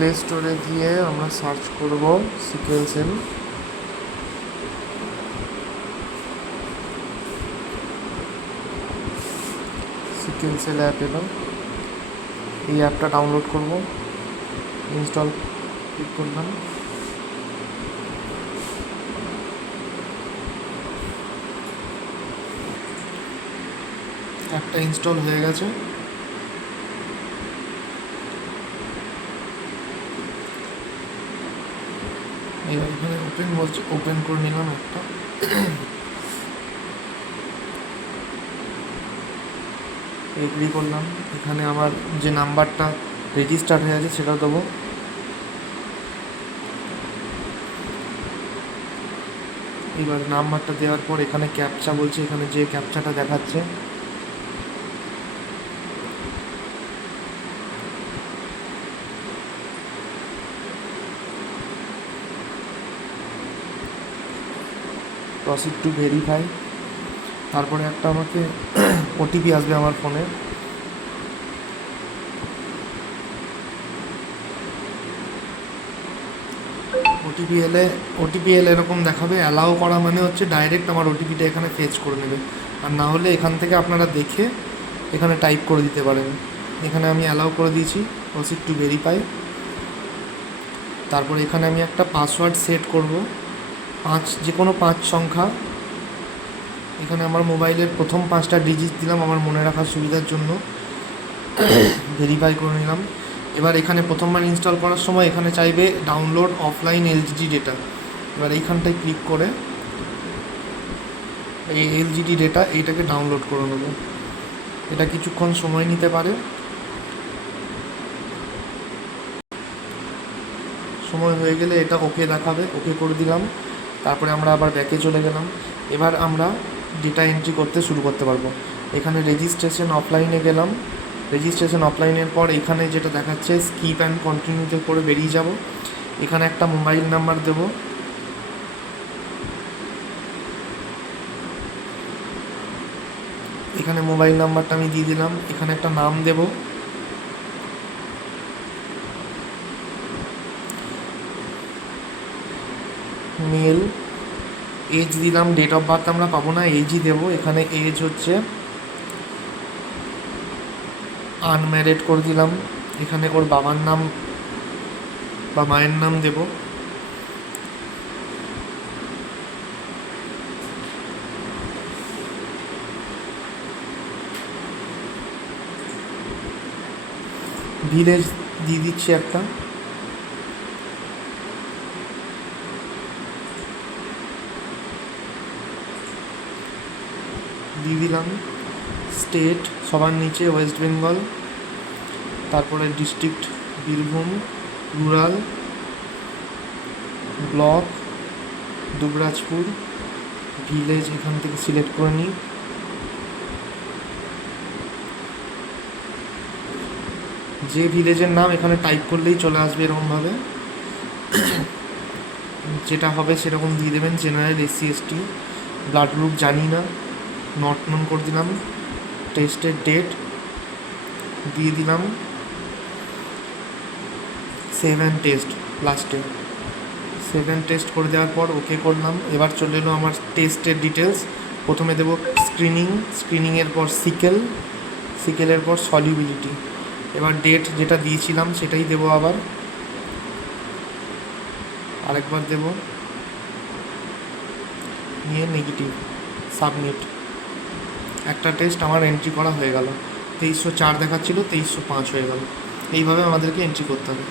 Play স্টোরে গিয়ে আমরা সার্চ করব sickle cell. Sickle cell app এলো, এই অ্যাপটা ডাউনলোড করব, ইনস্টল ক্লিক করলাম। অ্যাপটা ইনস্টল হয়ে গেছে। এবার এখানে ওপেন বলছে, ওপেন করে নিলাম একটা। এগ্রি করলাম। এখানে আমার যে নাম্বারটা রেজিস্টার্ড হয়ে আছে সেটা দেবো। এবার নাম্বারটা দেওয়ার পর এখানে ক্যাপচা বলছে, এখানে যে ক্যাপচাটা দেখাচ্ছে প্রসিড টু ভেরিফাই। তারপরে একটা আমাকে ওটিপি আসবে আমার ফোনে। ওটিপি এলে এরকম দেখাবে, অ্যালাউ করা মানে হচ্ছে ডাইরেক্ট আমার ওটিপিটা এখানে ফেচ করে নেবে, আর না হলে এখান থেকে আপনারা দেখে এখানে টাইপ করে দিতে পারেন। এখানে আমি অ্যালাউ করে দিয়েছি, প্রসিড টু ভেরিফাই। তারপরে এখানে আমি একটা পাসওয়ার্ড সেট করব, যে কোনো 5 সংখ্যা। এখানে আমার মোবাইলের প্রথম 5টা ডিজিট দিলাম আমার মনে রাখার সুবিধার জন্য। ভেরিফাই করে নিলাম। এবার এখানে প্রথমবার ইনস্টল করার সময় এখানে চাইবে ডাউনলোড অফলাইন এলজিডি ডেটা। এবার এইখানটায় ক্লিক করে এই এলজিডি ডেটা এইটাকে ডাউনলোড করে নেব। এটা কিছুক্ষণ সময় নিতে পারে। সময় হয়ে গেলে এটা ওকে দেখাবে, ওকে করে দিলাম। তারপরে আমরা আবার ব্যাকে চলে গেলাম। এবার আমরা ডেটা এন্ট্রি করতে শুরু করতে পারবো। এখানে রেজিস্ট্রেশন অফলাইনে গেলাম। রেজিস্ট্রেশন অফলাইনের পর এখানে যেটা দেখাচ্ছে স্কিপ অ্যান্ড কন্টিনিউতে করে বেরিয়ে যাব। এখানে একটা মোবাইল নাম্বার দেব। এখানে মোবাইল নাম্বারটা আমি দিয়ে দিলাম। এখানে একটা নাম দেব। মেল। এজ দিলাম, ডেট অফ বার্থ আমরা পাবো না, এজই দেবো। এখানে এজ হচ্ছে আনম্যারিড করে দিলাম। এখানে ওর বাবার নাম বা মায়ের নাম দেব। ভিলেজ দিয়ে দিচ্ছি একটা। দিয়ে দিলাম। স্টেট সবার নিচে ওয়েস্ট বেঙ্গল। তারপরে district Birbhum. Rural, block Dubrajpur. Village এখান থেকে সিলেক্ট করে নিই। যে ভিলেজের নাম এখানে টাইপ করলেই চলে আসবে এরকমভাবে, যেটা হবে সেরকম দিয়ে দেবেন। General, SC, ST. Blood group জানি না, নট নোন করে দিলাম। টেস্টের ডেট দিয়ে দিলাম। সেভ অ্যান্ড টেস্ট লাস্টে। সেভ অ্যান্ড টেস্ট করে দেওয়ার পর ওকে করলাম। এবার চলে এলো আমার টেস্টের ডিটেলস। প্রথমে দেবো স্ক্রিনিংয়ের পর সিকেলের পর সলিউবিলিটি। এবার ডেট যেটা দিয়েছিলাম সেটাই দেবো, আরেকবার দেব, নিয়ে নেগেটিভ, সাবমিট। একটা টেস্ট আমার এন্ট্রি করা হয়ে গেল। 2304 দেখাচ্ছিল, 2305 হয়ে গেল। এইভাবে আমাদেরকে এন্ট্রি করতে হবে।